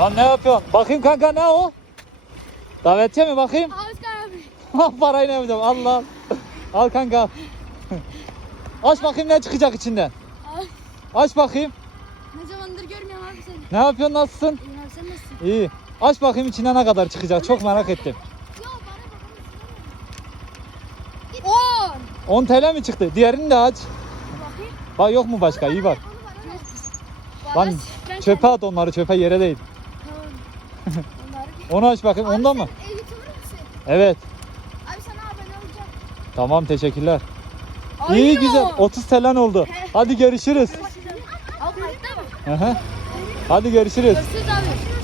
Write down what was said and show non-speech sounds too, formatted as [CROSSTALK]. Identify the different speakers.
Speaker 1: Lan ne yapıyorsun? Bakayım kanka ne o? Davetiye mi bakayım?
Speaker 2: Özkan abi. [LAUGHS]
Speaker 1: Parayı ne yapacağım? Allah al. Kanka. Aç bakayım ne çıkacak içinden.
Speaker 2: Ay,
Speaker 1: Aç bakayım.
Speaker 2: ne zamandır görmüyorum abi seni.
Speaker 1: Ne yapıyorsun? Nasılsın?
Speaker 2: İyi abi sen nasılsın?
Speaker 1: İyi. Aç bakayım içine ne kadar çıkacak. Çok merak ettim.
Speaker 2: Yo bana bak. 10.
Speaker 1: 10 TL mi çıktı? Diğerini de aç.
Speaker 2: Bakayım.
Speaker 1: Bak yok mu başka? İyi bak. Lan çöpe at onları çöpe yere değil. Onu aç bakayım. Ondan mı?
Speaker 2: Sen YouTuber mısın?
Speaker 1: Evet.
Speaker 2: Abi sana abone olacağım.
Speaker 1: Tamam teşekkürler. İyi güzel. 30 TL oldu. Hadi görüşürüz.
Speaker 2: Abi kayıtta mı?
Speaker 1: Hı. Hadi görüşürüz.
Speaker 2: Görüşürüz abi.